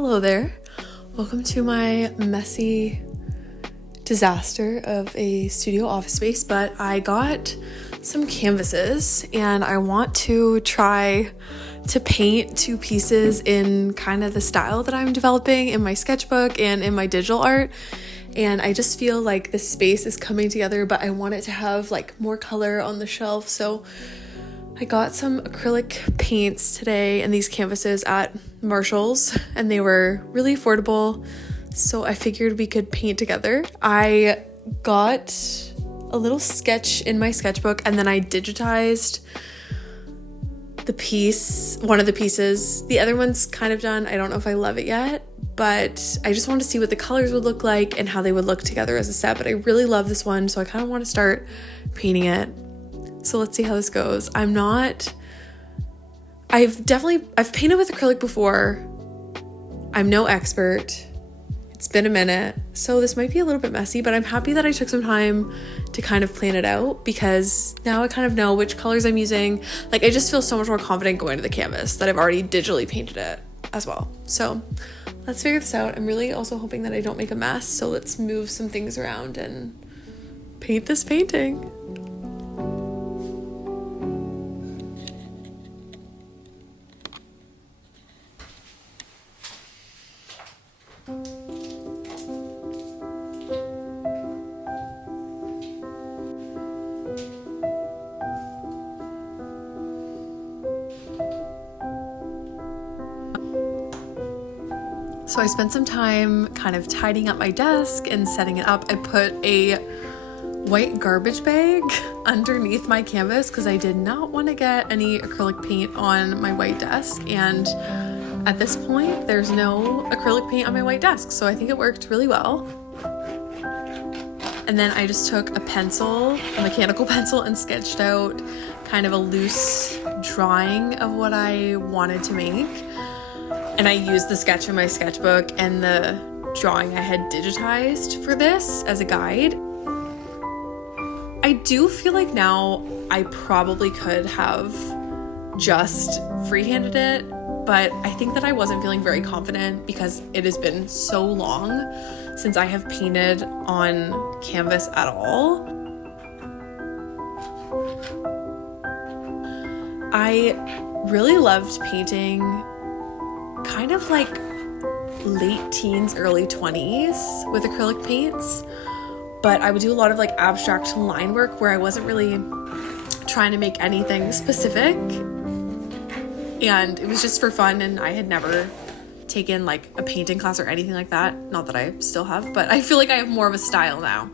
Hello there. Welcome to my messy disaster of a studio office space, but I got some canvases and I want to try to paint two pieces in kind of the style that I'm developing in my sketchbook and in my digital art. And I just feel like the space is coming together, but I want it to have like more color on the shelf. So I got some acrylic paints today and these canvases at Marshall's, and they were really affordable, so I figured we could paint together. I got a little sketch in my sketchbook and then I digitized one of the pieces. The other one's kind of done. I don't know if I love it yet, but I just wanted to see what the colors would look like and how they would look together as a set. But I really love this one, so I kind of want to start painting it. So let's see how this goes. I've painted with acrylic before. I'm no expert. It's been a minute, so this might be a little bit messy, but I'm happy that I took some time to kind of plan it out because now I kind of know which colors I'm using. Like, I just feel so much more confident going to the canvas that I've already digitally painted it as well. So let's figure this out. I'm really also hoping that I don't make a mess, so let's move some things around and paint this painting. So I spent some time kind of tidying up my desk and setting it up. I put a white garbage bag underneath my canvas because I did not want to get any acrylic paint on my white desk. And at this point, there's no acrylic paint on my white desk. So I think it worked really well. And then I just took a mechanical pencil, and sketched out kind of a loose drawing of what I wanted to make. And I used the sketch in my sketchbook and the drawing I had digitized for this as a guide. I do feel like now I probably could have just freehanded it, but I think that I wasn't feeling very confident because it has been so long since I have painted on canvas at all. I really loved painting kind of like late teens, early 20s with acrylic paints, but I would do a lot of like abstract line work where I wasn't really trying to make anything specific, and it was just for fun, and I had never taken like a painting class or anything like that. Not that I still have, but I feel like I have more of a style now,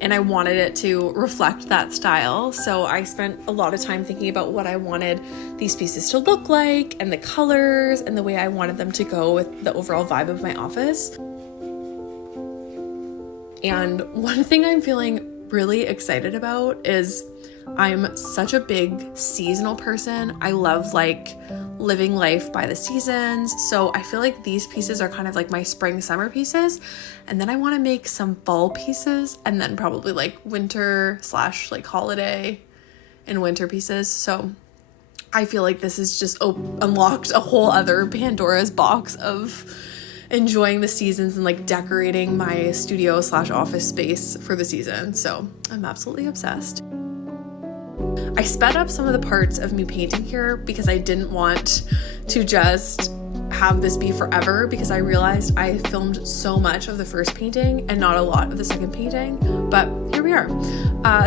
and I wanted it to reflect that style. So I spent a lot of time thinking about what I wanted these pieces to look like and the colors and the way I wanted them to go with the overall vibe of my office. And one thing I'm feeling really excited about is I'm such a big seasonal person. I love like living life by the seasons. So I feel like these pieces are kind of like my spring summer pieces. And then I want to make some fall pieces and then probably like winter / like holiday and winter pieces. So I feel like this has just unlocked a whole other Pandora's box of enjoying the seasons and like decorating my studio / office space for the season. So I'm absolutely obsessed. I sped up some of the parts of me painting here because I didn't want to just have this be forever, because I realized I filmed so much of the first painting and not a lot of the second painting, but here we are.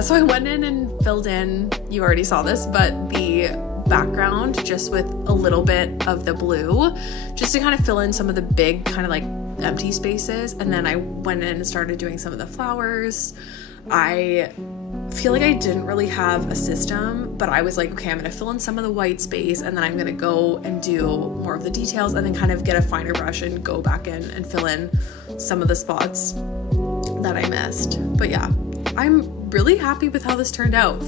So I went in and filled in, you already saw this, but the background just with a little bit of the blue, just to kind of fill in some of the big kind of like empty spaces. And then I went in and started doing some of the flowers. I feel like I didn't really have a system, but I was like, okay, I'm gonna fill in some of the white space and then I'm gonna go and do more of the details and then kind of get a finer brush and go back in and fill in some of the spots that I missed. But yeah, I'm really happy with how this turned out.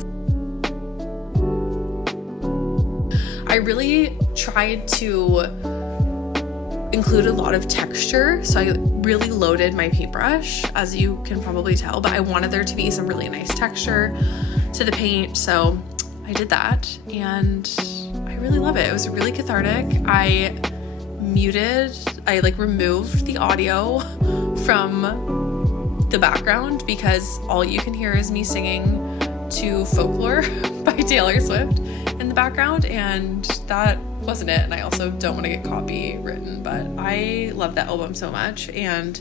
I really tried to include a lot of texture, so I really loaded my paintbrush, as you can probably tell, but I wanted there to be some really nice texture to the paint, so I did that, and I really love it. It was really cathartic. I removed the audio from the background because all you can hear is me singing to Folklore by Taylor Swift in the background, and that wasn't it. And I also don't want to get copywritten, but I love that album so much. And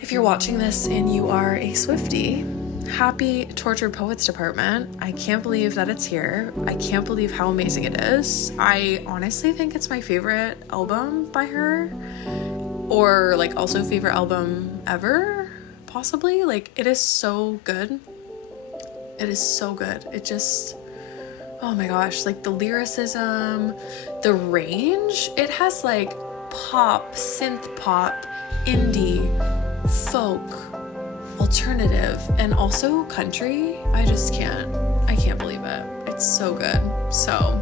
if you're watching this and you are a Swiftie, happy Tortured Poets Department. I can't believe that it's here. I can't believe how amazing it is. I honestly think it's my favorite album by her, or like also favorite album ever, possibly. Like, it is so good. It is so good. It just, oh my gosh, like the lyricism, the range. It has like pop, synth pop, indie, folk, alternative, and also country. I can't believe it. It's so good. So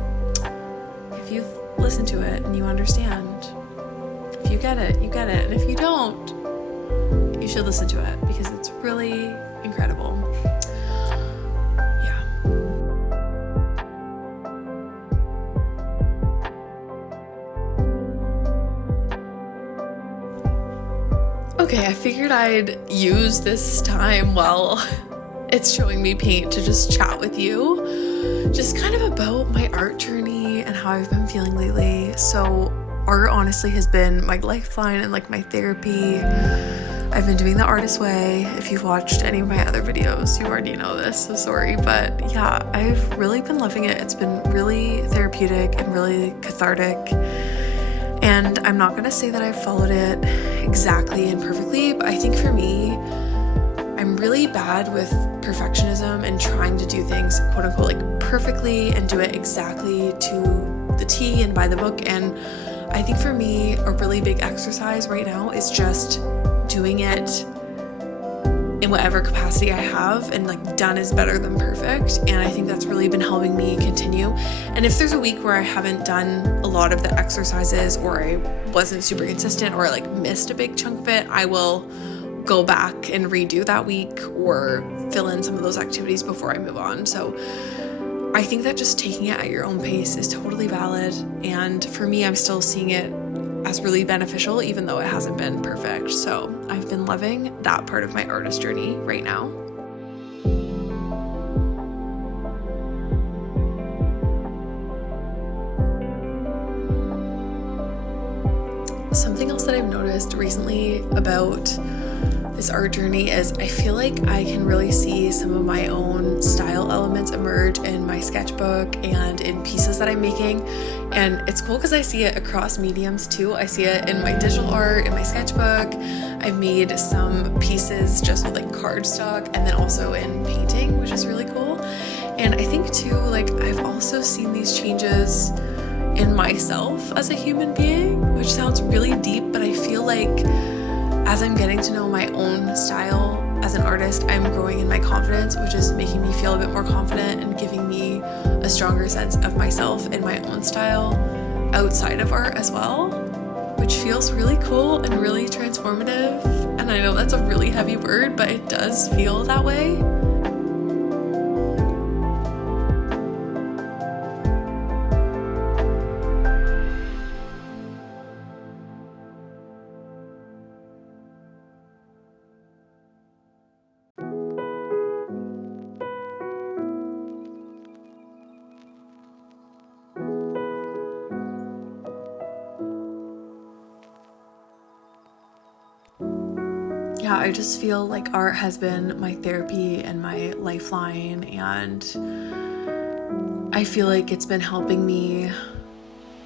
if you've listened to it and you understand, if you get it, you get it. And if you don't, you should listen to it because it's really incredible. Yeah. Okay, I figured I'd use this time while it's showing me paint to just chat with you, just kind of about my art journey and how I've been feeling lately. So art honestly has been my lifeline and like my therapy. I've been doing the artist way. If you've watched any of my other videos, you already know this, so sorry. But yeah, I've really been loving it. It's been really therapeutic and really cathartic. And I'm not gonna say that I've followed it exactly and perfectly, but I think for me, I'm really bad with perfectionism and trying to do things quote unquote like perfectly and do it exactly to the T and by the book. And I think for me, a really big exercise right now is just doing it in whatever capacity I have, and like done is better than perfect. And I think that's really been helping me continue. And if there's a week where I haven't done a lot of the exercises, or I wasn't super consistent, or like missed a big chunk of it, I will go back and redo that week or fill in some of those activities before I move on. So I think that just taking it at your own pace is totally valid. And for me, I'm still seeing it as really beneficial, even though it hasn't been perfect. So I've been loving that part of my artist journey right now. Something else that I've noticed recently about this art journey is I feel like I can really see some of my own style elements emerge in my sketchbook and in pieces that I'm making. And it's cool because I see it across mediums too. I see it in my digital art, in my sketchbook. I've made some pieces just with like cardstock, and then also in painting, which is really cool. And I think too, like I've also seen these changes in myself as a human being, which sounds really deep, but I feel like as I'm getting to know my own style as an artist, I'm growing in my confidence, which is making me feel a bit more confident and giving me a stronger sense of myself and my own style outside of art as well, which feels really cool and really transformative. And I know that's a really heavy word, but it does feel that way. Yeah, I just feel like art has been my therapy and my lifeline, and I feel like it's been helping me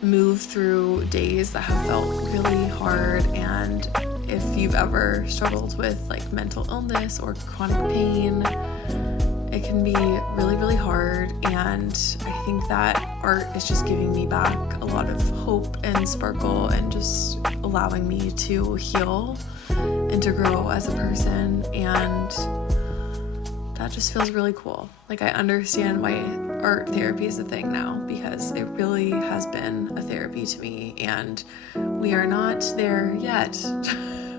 move through days that have felt really hard. And if you've ever struggled with like mental illness or chronic pain, it can be really, really hard. And I think that art is just giving me back a lot of hope and sparkle and just allowing me to heal and to grow as a person. And that just feels really cool. Like I understand why art therapy is a thing now, because it really has been a therapy to me, and we are not there yet,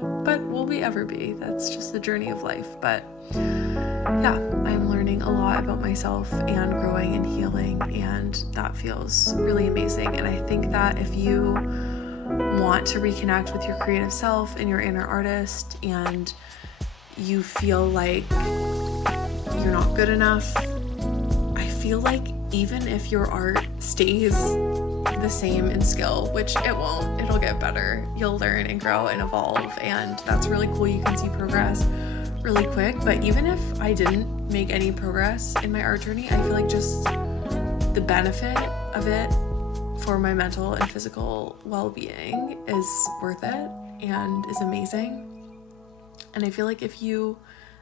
but will we ever be? That's just the journey of life. But yeah, I'm learning a lot about myself and growing and healing, and that feels really amazing. And I think that if you want to reconnect with your creative self and your inner artist, and you feel like you're not good enough, I feel like even if your art stays the same in skill, which it won't, it'll get better. You'll learn and grow and evolve, and that's really cool. You can see progress really quick. But even if I didn't make any progress in my art journey, I feel like just the benefit of it for my mental and physical well-being is worth it and is amazing. And I feel like if you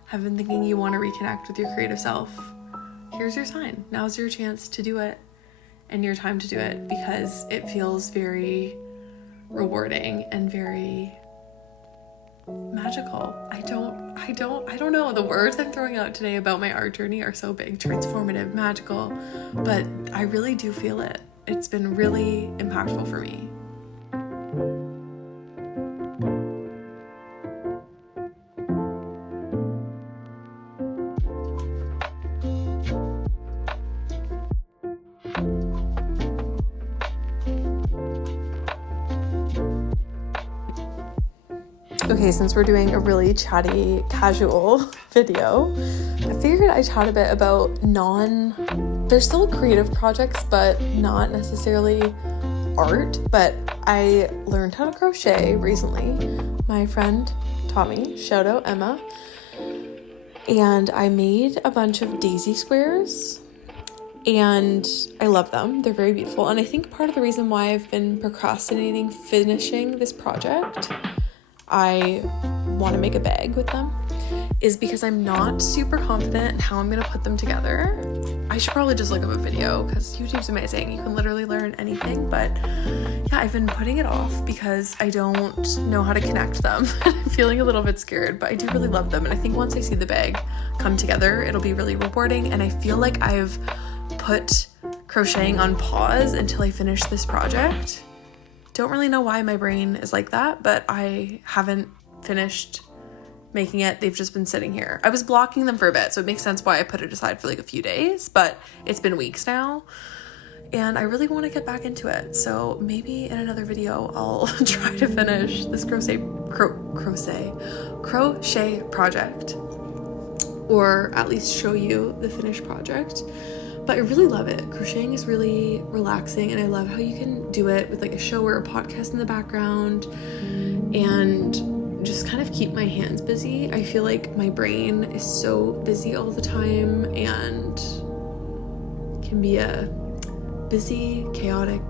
have been thinking you want to reconnect with your creative self, here's your sign. Now's your chance to do it and your time to do it, because it feels very rewarding and very magical. I don't know. The words I'm throwing out today about my art journey are so big, transformative, magical, but I really do feel it. It's been really impactful for me. Okay, since we're doing a really chatty, casual video, I figured I'd chat a bit about they're still creative projects, but not necessarily art, but I learned how to crochet recently. My friend taught me, shout out Emma, and I made a bunch of daisy squares, and I love them. They're very beautiful, and I think part of the reason why I've been procrastinating finishing this project, I want to make a bag with them, is because I'm not super confident in how I'm going to put them together. I should probably just look up a video because YouTube's amazing. You can literally learn anything, but yeah, I've been putting it off because I don't know how to connect them. I'm feeling a little bit scared, but I do really love them. And I think once I see the bag come together, it'll be really rewarding. And I feel like I've put crocheting on pause until I finish this project. Don't really know why my brain is like that, but I haven't finished making it. They've just been sitting here. I was blocking them for a bit, so it makes sense why I put it aside for like a few days, but it's been weeks now, and I really want to get back into it. So maybe in another video, I'll try to finish this crochet project, or at least show you the finished project. But I really love it. Crocheting is really relaxing, and I love how you can do it with like a show or a podcast in the background and just kind of keep my hands busy. I feel like my brain is so busy all the time and can be a busy, chaotic,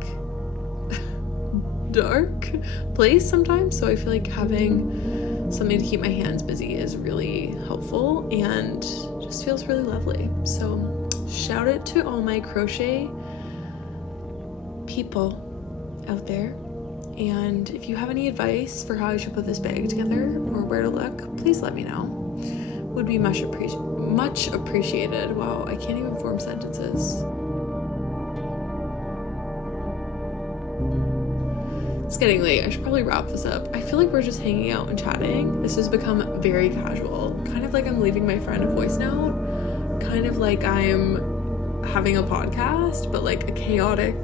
dark place sometimes. So I feel like having something to keep my hands busy is really helpful and just feels really lovely. So shout out to all my crochet people out there. And if you have any advice for how I should put this bag together or where to look, please let me know. Would be much appreciated. Wow, I can't even form sentences. It's getting late. I should probably wrap this up. I feel like we're just hanging out and chatting. This has become very casual. Kind of like I'm leaving my friend a voice note. Kind of like I'm having a podcast, but like a chaotic,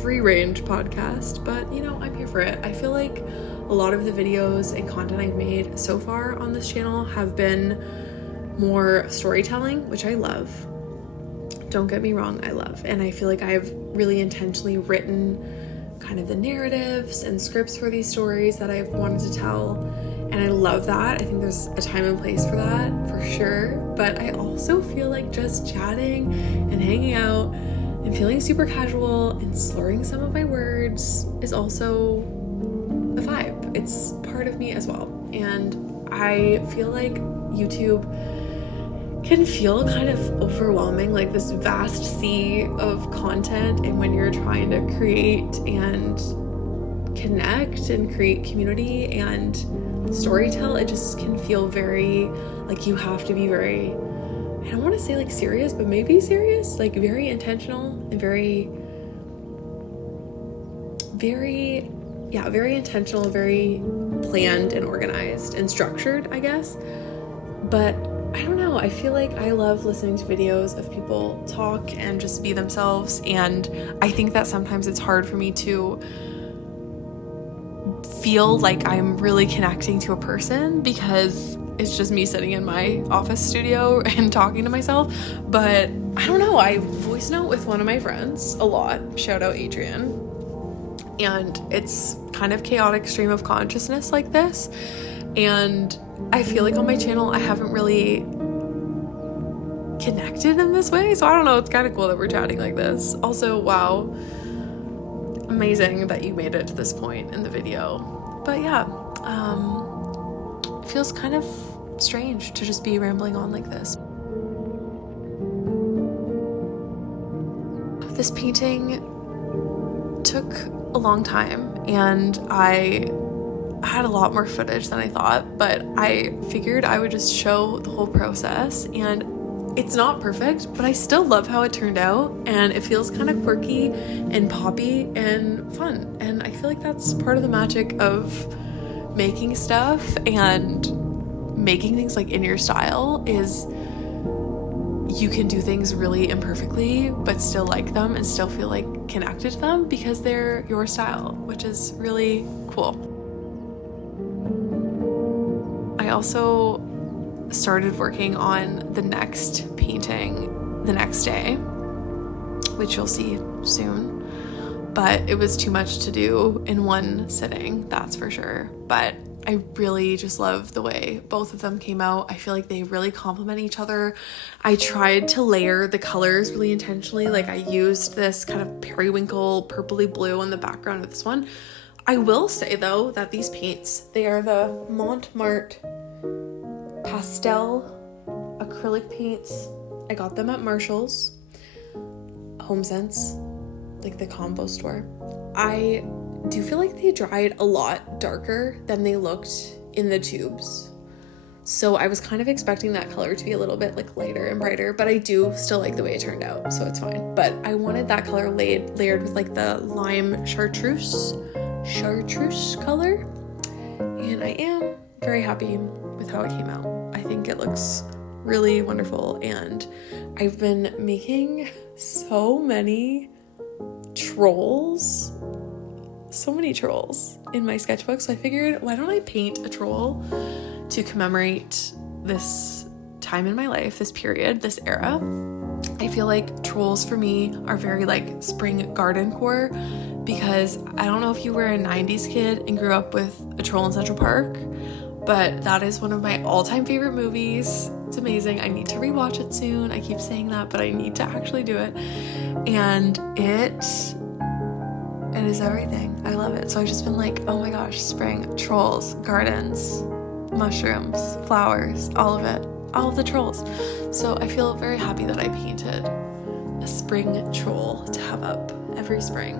free-range podcast. But you know, I'm here for it. I feel like a lot of the videos and content I've made so far on this channel have been more storytelling, which I love. Don't get me wrong, I love. And I feel like I've really intentionally written kind of the narratives and scripts for these stories that I've wanted to tell. And I love that. I think there's a time and place for that, for sure. But I also feel like just chatting and hanging out and feeling super casual and slurring some of my words is also a vibe. It's part of me as well. And I feel like YouTube can feel kind of overwhelming, like this vast sea of content. And when you're trying to create and connect and create community and storytell, it just can feel very like you have to be very, I don't want to say like serious, but maybe serious, like very intentional and very intentional, very planned and organized and structured, I guess. But I don't know, I feel like I love listening to videos of people talk and just be themselves, and I think that sometimes it's hard for me to feel like I'm really connecting to a person because it's just me sitting in my office studio and talking to myself. But I don't know, I voice note with one of my friends a lot. Shout out Adrian. And it's kind of chaotic stream of consciousness like this. And I feel like on my channel, I haven't really connected in this way. So I don't know, it's kind of cool that we're chatting like this. Also, wow, amazing that you made it to this point in the video. But yeah, it feels kind of strange to just be rambling on like this. This painting took a long time and I had a lot more footage than I thought, but I figured I would just show the whole process. And it's not perfect, but I still love how it turned out, and it feels kind of quirky and poppy and fun. And I feel like that's part of the magic of making stuff and making things like in your style is you can do things really imperfectly but still like them and still feel like connected to them because they're your style, which is really cool. I also started working on the next painting the next day, which you'll see soon, but it was too much to do in one sitting, that's for sure. But I really just love the way both of them came out. I feel like they really complement each other. I tried to layer the colors really intentionally. Like I used this kind of periwinkle purpley blue in the background of this one. I will say though that these paints, they are the Montmartre pastel acrylic paints. I got them at Marshall's, HomeSense, like the combo store. I do feel like they dried a lot darker than they looked in the tubes. So I was kind of expecting that color to be a little bit like lighter and brighter, but I do still like the way it turned out, so it's fine. But I wanted that color layered with like the lime chartreuse color, and I am very happy with how it came out. I think it looks really wonderful, and I've been making so many trolls in my sketchbook, so I figured, why don't I paint a troll to commemorate this time in my life, this period, this era. I feel like trolls for me are very like spring garden core, because I don't know if you were a 90s kid and grew up with A Troll in Central Park, but that is one of my all-time favorite movies. It's amazing. I need to rewatch it soon. I keep saying that, but I need to actually do it. And it is everything. I love it. So I've just been like, oh my gosh, spring, trolls, gardens, mushrooms, flowers, all of it, all of the trolls. So I feel very happy that I painted a spring troll to have up every spring.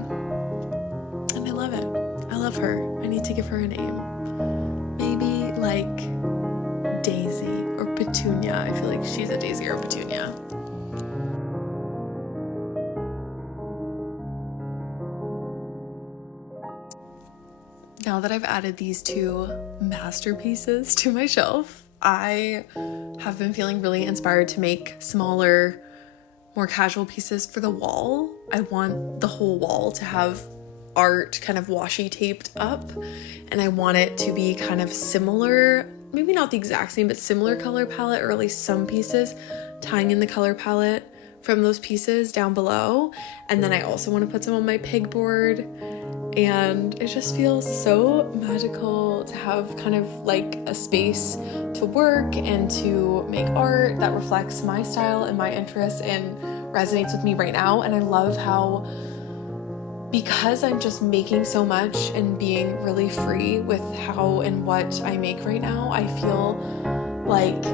And I love it. I love her. I need to give her a name. Maybe like Daisy or Petunia. I feel like she's a Daisy or Petunia. Now that I've added these two masterpieces to my shelf, I have been feeling really inspired to make smaller, more casual pieces for the wall. I want the whole wall to have art kind of washi taped up, and I want it to be kind of similar, maybe not the exact same, but similar color palette, or at least some pieces tying in the color palette from those pieces down below. And then I also want to put some on my pegboard, and it just feels so magical to have kind of like a space to work and to make art that reflects my style and my interests and resonates with me right now. And I love how, because I'm just making so much and being really free with how and what I make right now, I feel like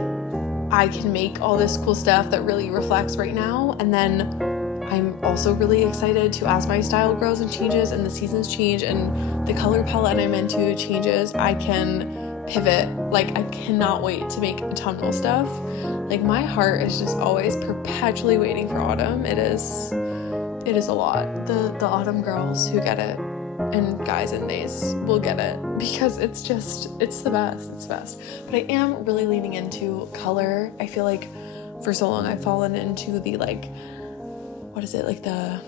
I can make all this cool stuff that really reflects right now. And then I'm also really excited to, as my style grows and changes and the seasons change and the color palette I'm into changes, I can pivot. Like, I cannot wait to make autumnal stuff. Like, my heart is just always perpetually waiting for autumn. It is a lot. The autumn girls who get it, and guys and theys will get it, because it's the best. But I am really leaning into color. I feel like for so long I've fallen into the like, what is it, like the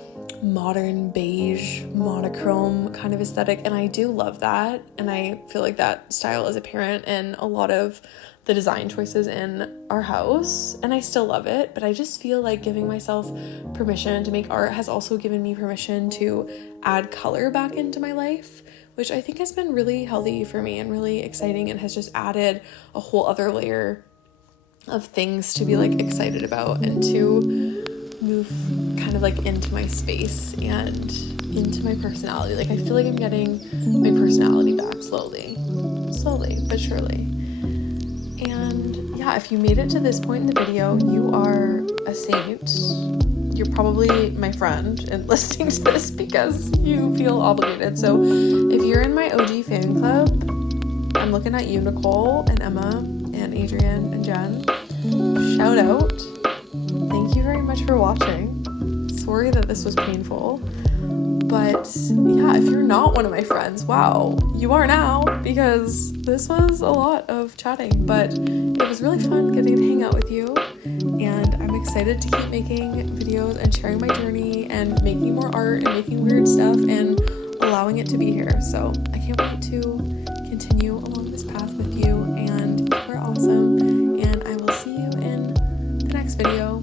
modern beige monochrome kind of aesthetic, and I do love that, and I feel like that style is apparent in a lot of the design choices in our house, and I still love it. But I just feel like giving myself permission to make art has also given me permission to add color back into my life, which I think has been really healthy for me and really exciting, and has just added a whole other layer of things to be like excited about and to move kind of like into my space and into my personality. Like I feel like I'm getting my personality back slowly but surely. And yeah, if you made it to this point in the video, you are a saint. You're probably my friend and listening to this because you feel obligated. So if you're in my OG fan club, I'm looking at you, Nicole and Emma and Adrian and Jen. Shout out. Thank you very much for watching. Sorry that this was painful. But yeah, if you're not one of my friends, wow, you are now, because this was a lot of chatting, but it was really fun getting to hang out with you, and I'm excited to keep making videos and sharing my journey and making more art and making weird stuff and allowing it to be here. So I can't wait to continue along this path with you, and you are awesome, and I will see you in the next video.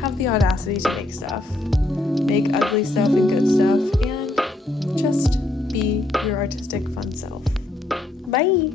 Have the audacity to make stuff. Make ugly stuff and good stuff, and just be your artistic fun self. Bye!